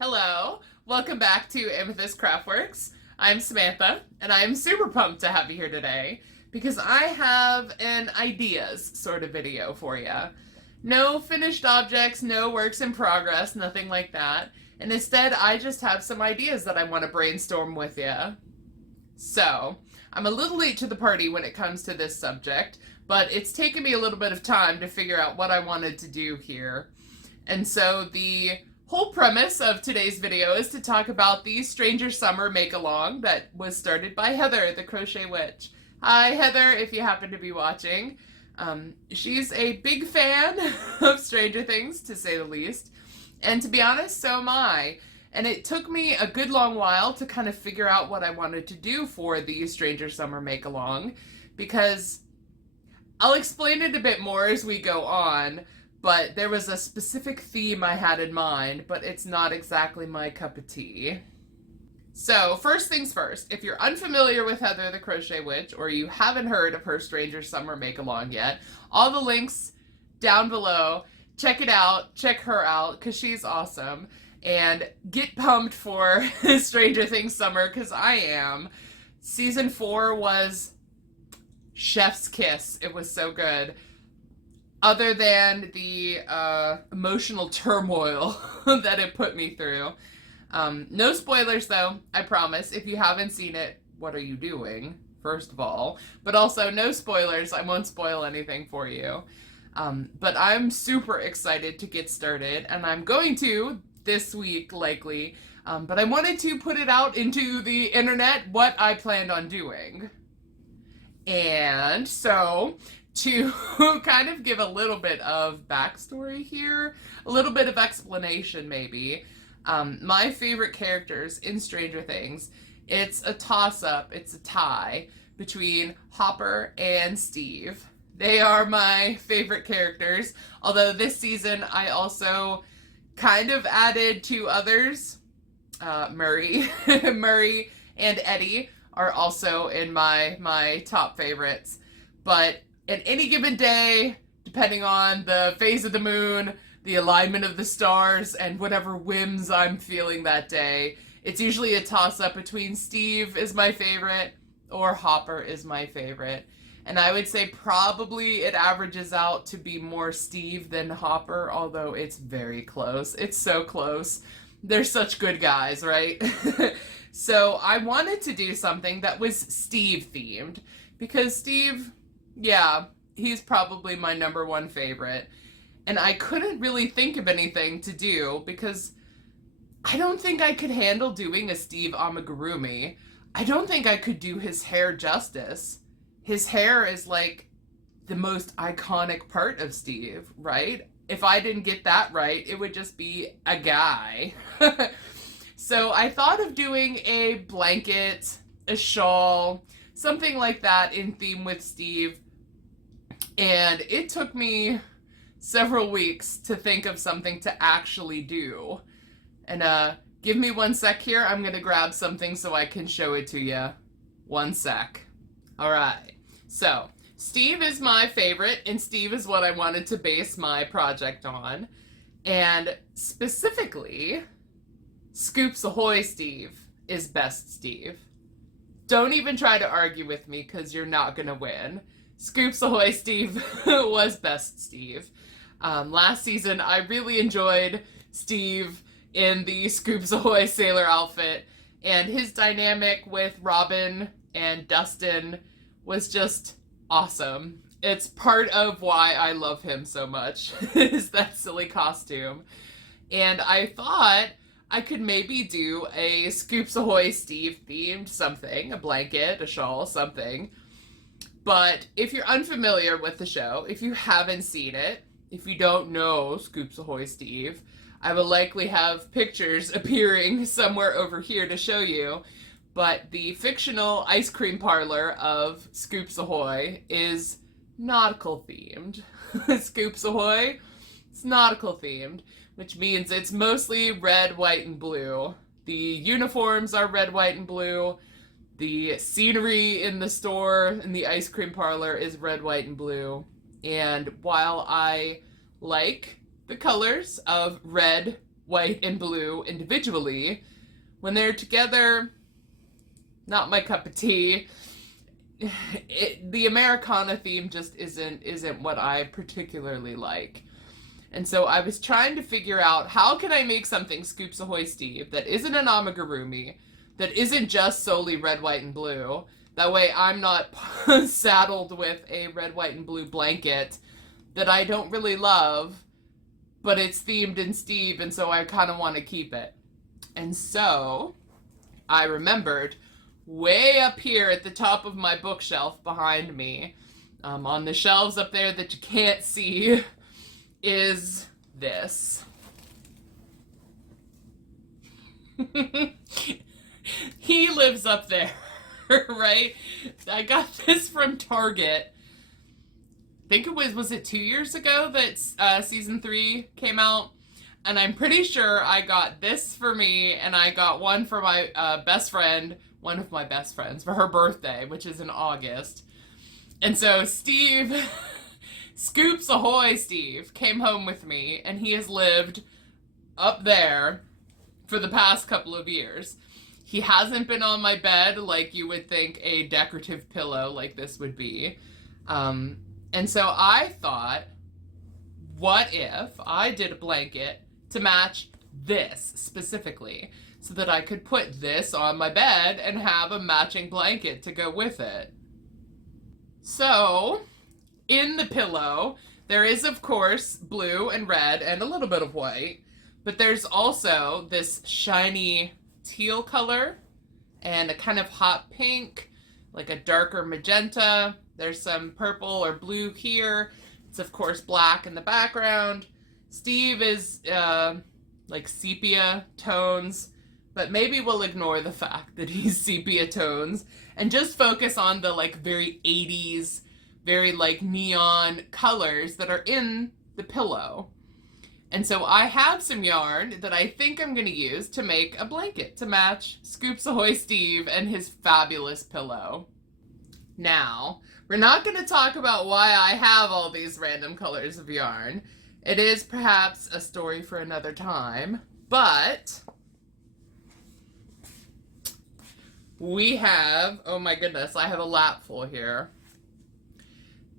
Hello, welcome back to Amethyst Craftworks. I'm Samantha, and I'm super pumped to have you here today because I have an ideas sort of video for you. No finished objects, no works in progress, nothing like that. And instead, I just have some ideas that I want to brainstorm with you. So, I'm a little late to the party when it comes to this subject, but it's taken me a little bit of time to figure out what I wanted to do here. And so the whole premise of today's video is to talk about the Stranger Summer make-along that was started by Heather, the Crochet Witch. Hi, Heather, if you happen to be watching. She's a big fan of Stranger Things, to say the least. And to be honest, so am I. And it took me a good long while to kind of figure out what I wanted to do for the Stranger Summer make-along, because I'll explain it a bit more as we go on. But there was a specific theme I had in mind, but it's not exactly my cup of tea. So, first things first, if you're unfamiliar with Heather the Crochet Witch, or you haven't heard of her Stranger Summer make-along yet, all the links down below. Check it out, check her out, because she's awesome. And get pumped for Stranger Things Summer, because I am. Season 4 was chef's kiss. It was so good. Other than the emotional turmoil that it put me through. No spoilers, though, I promise. If you haven't seen it, what are you doing, first of all? But also, no spoilers. I won't spoil anything for you. But I'm super excited to get started, and I'm going to this week, likely. But I wanted to put it out into the internet what I planned on doing. And so, to kind of give a little bit of backstory here, a little bit of explanation maybe, my favorite characters in Stranger Things, it's a toss-up, it's a tie between Hopper and Steve. They are my favorite characters, although this season I also kind of added two others. Murray and Eddie are also in my top favorites, but at any given day, depending on the phase of the moon, the alignment of the stars, and whatever whims I'm feeling that day, it's usually a toss-up between Steve is my favorite or Hopper is my favorite. And I would say probably it averages out to be more Steve than Hopper, although it's very close. It's so close. They're such good guys, right? So I wanted to do something that was Steve-themed, because Steve, yeah, he's probably my number one favorite. And I couldn't really think of anything to do because I don't think I could handle doing a Steve amigurumi. I don't think I could do his hair justice. His hair is like the most iconic part of Steve, right? If I didn't get that right, it would just be a guy. So I thought of doing a blanket, a shawl, something like that in theme with Steve. And it took me several weeks to think of something to actually do. And give me one sec here. I'm going to grab something so I can show it to you. One sec. All right. So, Steve is my favorite, and Steve is what I wanted to base my project on. And specifically, Scoops Ahoy Steve is best Steve. Don't even try to argue with me, because you're not going to win. Scoops Ahoy Steve was best Steve. Last season, I really enjoyed Steve in the Scoops Ahoy sailor outfit, and his dynamic with Robin and Dustin was just awesome. It's part of why I love him so much, is that silly costume. And I thought I could maybe do a Scoops Ahoy Steve themed something, a blanket, a shawl, something. But if you're unfamiliar with the show, if you haven't seen it, if you don't know Scoops Ahoy Steve, I will likely have pictures appearing somewhere over here to show you. But the fictional ice cream parlor of Scoops Ahoy is nautical themed. Scoops Ahoy, it's nautical themed, which means it's mostly red, white, and blue. The uniforms are red, white, and blue. The scenery in the store, in the ice cream parlor, is red, white, and blue. And while I like the colors of red, white and blue individually. When they're together, not my cup of tea. The Americana theme just isn't what I particularly like. And so I was trying to figure out, how can I make something Scoops Ahoy Steve that isn't an amigurumi, that isn't just solely red, white, and blue. That way I'm not saddled with a red, white, and blue blanket that I don't really love, but it's themed in Steve, and so I kind of want to keep it. And so I remembered, way up here at the top of my bookshelf behind me, on the shelves up there that you can't see, is this. He lives up there, right? I got this from Target. I think it was it 2 years ago that season 3 came out? And I'm pretty sure I got this for me, and I got one for my best friend, one of my best friends, for her birthday, which is in August. And so Steve, Scoops Ahoy Steve, came home with me, and he has lived up there for the past couple of years. He hasn't been on my bed like you would think a decorative pillow like this would be. And so I thought, what if I did a blanket to match this specifically, so that I could put this on my bed and have a matching blanket to go with it. So, in the pillow, there is of course blue and red and a little bit of white, but there's also this shiny teal color and a kind of hot pink, like a darker magenta. There's some purple or blue here. It's of course black in the background. Steve is like sepia tones, but maybe we'll ignore the fact that he's sepia tones and just focus on the like very 80s, very like neon colors that are in the pillow. And so I have some yarn that I think I'm going to use to make a blanket to match Scoops Ahoy Steve and his fabulous pillow. Now, we're not going to talk about why I have all these random colors of yarn. It is perhaps a story for another time, but we have, oh my goodness, I have a lap full here.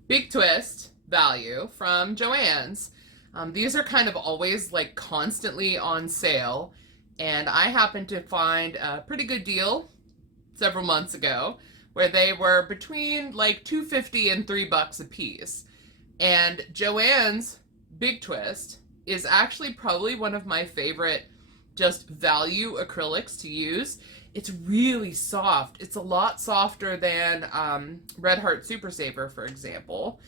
Big Twist Value from Joann's. These are kind of always like constantly on sale, and I happened to find a pretty good deal several months ago where they were between like $2.50 and $3 a piece. And Joann's Big Twist is actually probably one of my favorite just value acrylics to use. It's really soft. It's a lot softer than Red Heart Super Saver, for example.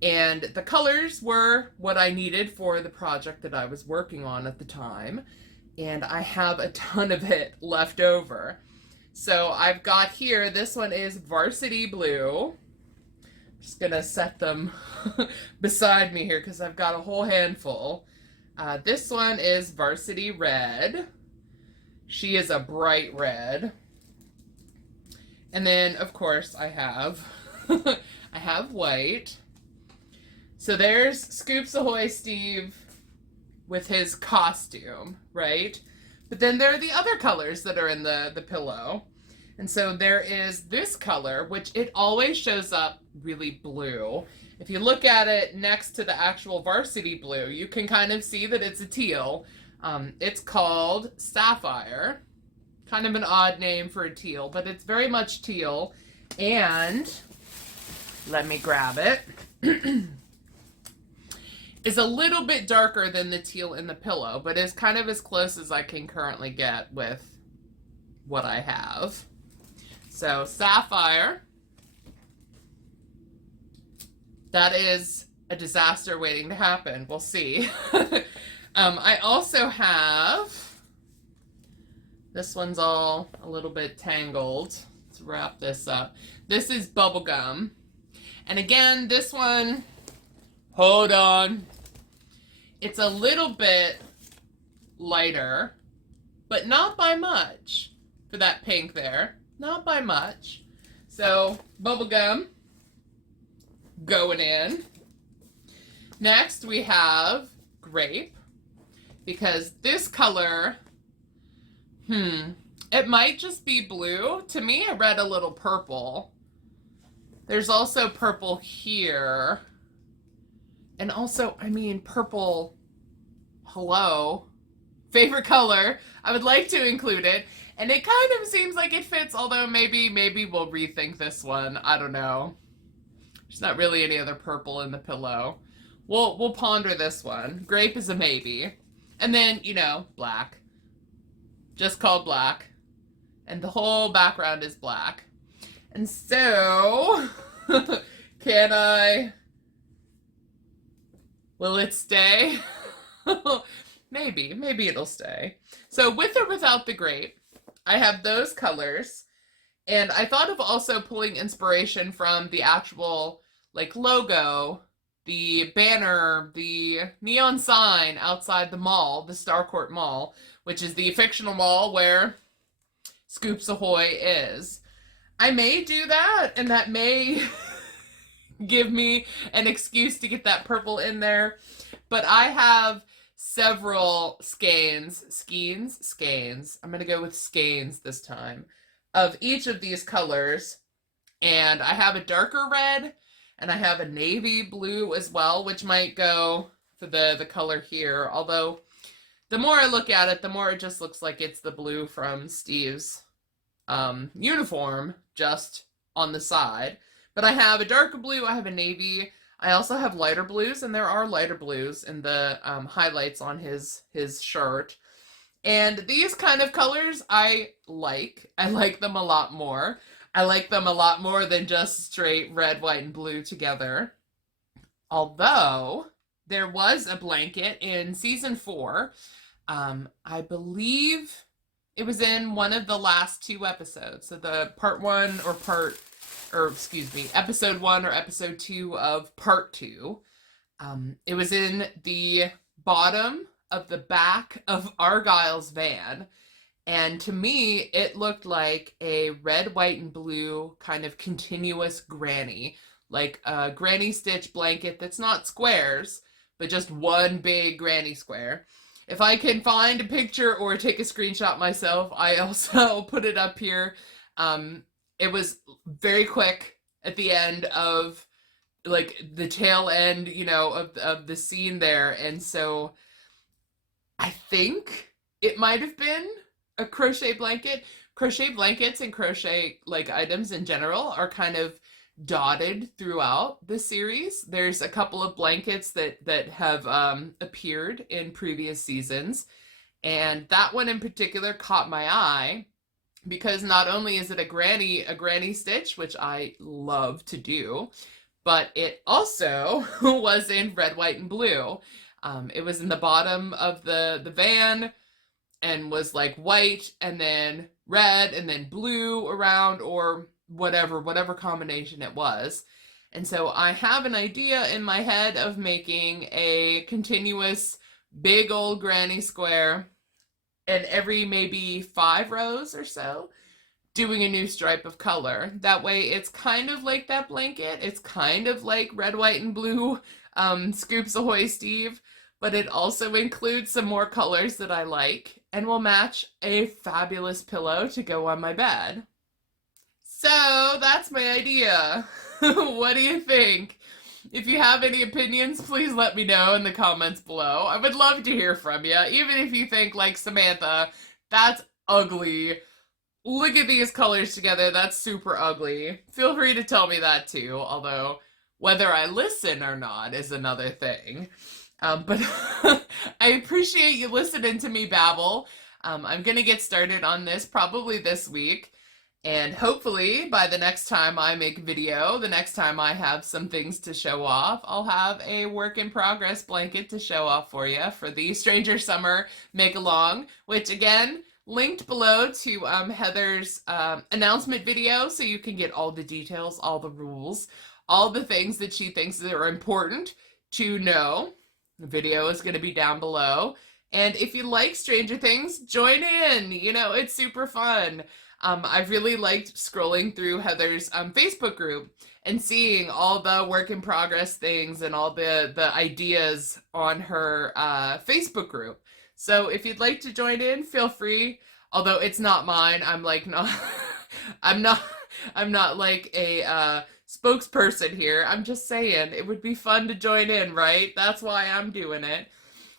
And the colors were what I needed for the project that I was working on at the time. And I have a ton of it left over. So I've got here, this one is Varsity Blue. I'm just gonna set them beside me here because I've got a whole handful. This one is Varsity Red. She is a bright red. And then, of course, I have I have white. So there's Scoops Ahoy Steve with his costume, right? But then there are the other colors that are in the pillow. And so there is this color, which it always shows up really blue. If you look at it next to the actual Varsity Blue, you can kind of see that it's a teal. It's called Sapphire. Kind of an odd name for a teal, but it's very much teal. And let me grab it. Is a little bit darker than the teal in the pillow, but is kind of as close as I can currently get with what I have. So Sapphire, that is a disaster waiting to happen. We'll see. I also have, this one's all a little bit tangled. Let's wrap this up. This is Bubblegum. And again, this one, hold on. It's a little bit lighter, but not by much for that pink there. Not by much. So, Bubblegum going in. Next, we have Grape. because this color, it might just be blue. To me, I read a little purple. There's also purple here. And also, I mean, purple, hello, favorite color. I would like to include it. And it kind of seems like it fits, although maybe we'll rethink this one. I don't know. There's not really any other purple in the pillow. We'll ponder this one. Grape is a maybe. And then, you know, black. Just called black. And the whole background is black. And so, can I... Will it stay? Maybe it'll stay. So with or without the grape, I have those colors. And I thought of also pulling inspiration from the actual like logo, the banner, the neon sign outside the mall, the Starcourt Mall, which is the fictional mall where Scoops Ahoy is. I may do that, and that may give me an excuse to get that purple in there. But I have several skeins, I'm going to go with skeins this time, of each of these colors. And I have a darker red, and I have a navy blue as well, which might go for the color here. Although, the more I look at it, the more it just looks like it's the blue from Steve's uniform, just on the side. But I have a darker blue, I have a navy, I also have lighter blues, and there are lighter blues in the highlights on his shirt. And these kind of colors I like. I like them a lot more. I like them a lot more than just straight red, white, and blue together. Although, there was a blanket in season 4. I believe it was in one of the last 2 episodes. So the episode 1 or episode 2 of part 2. It was in the bottom of the back of Argyle's van. And to me, it looked like a red, white, and blue kind of continuous granny. Like a granny stitch blanket that's not squares, but just one big granny square. If I can find a picture or take a screenshot myself, I also put it up here. It was very quick at the end of, like, the tail end, you know, of the scene there. And so I think it might have been a crochet blanket. Crochet blankets and crochet, like, items in general are kind of dotted throughout the series. There's a couple of blankets that have appeared in previous seasons. And that one in particular caught my eye, because not only is it a granny stitch, which I love to do, but it also was in red, white, and blue. It was in the bottom of the van and was like white and then red and then blue around, or whatever combination it was. And so I have an idea in my head of making a continuous big old granny square, and every maybe 5 rows or so, doing a new stripe of color. That way it's kind of like that blanket. It's kind of like red, white, and blue Scoops Ahoy Steve, but it also includes some more colors that I like and will match a fabulous pillow to go on my bed. So that's my idea. What do you think? If you have any opinions, please let me know in the comments below. I would love to hear from you, even if you think, like Samantha, that's ugly. Look at these colors together, that's super ugly. Feel free to tell me that too, although whether I listen or not is another thing. But I appreciate you listening to me babble. I'm gonna get started on this probably this week. And hopefully by the next time I make a video, the next time I have some things to show off, I'll have a work in progress blanket to show off for you for the Stranger Summer make along, which again, linked below to Heather's announcement video, so you can get all the details, all the rules, all the things that she thinks that are important to know. The video is going to be down below. And if you like Stranger Things, join in. You know, it's super fun. I've really liked scrolling through Heather's Facebook group and seeing all the work in progress things and all the ideas on her Facebook group. So if you'd like to join in, feel free. Although it's not mine, I'm like not, I'm not, I'm not like a spokesperson here. I'm just saying it would be fun to join in, right? That's why I'm doing it.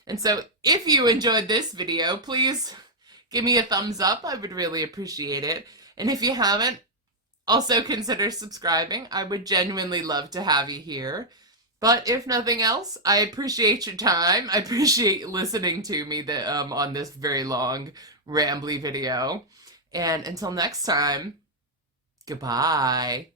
And so if you enjoyed this video, please give me a thumbs up. I would really appreciate it. And if you haven't, also consider subscribing. I would genuinely love to have you here. But if nothing else, I appreciate your time. I appreciate listening to me on this very long, rambly video. And until next time, goodbye.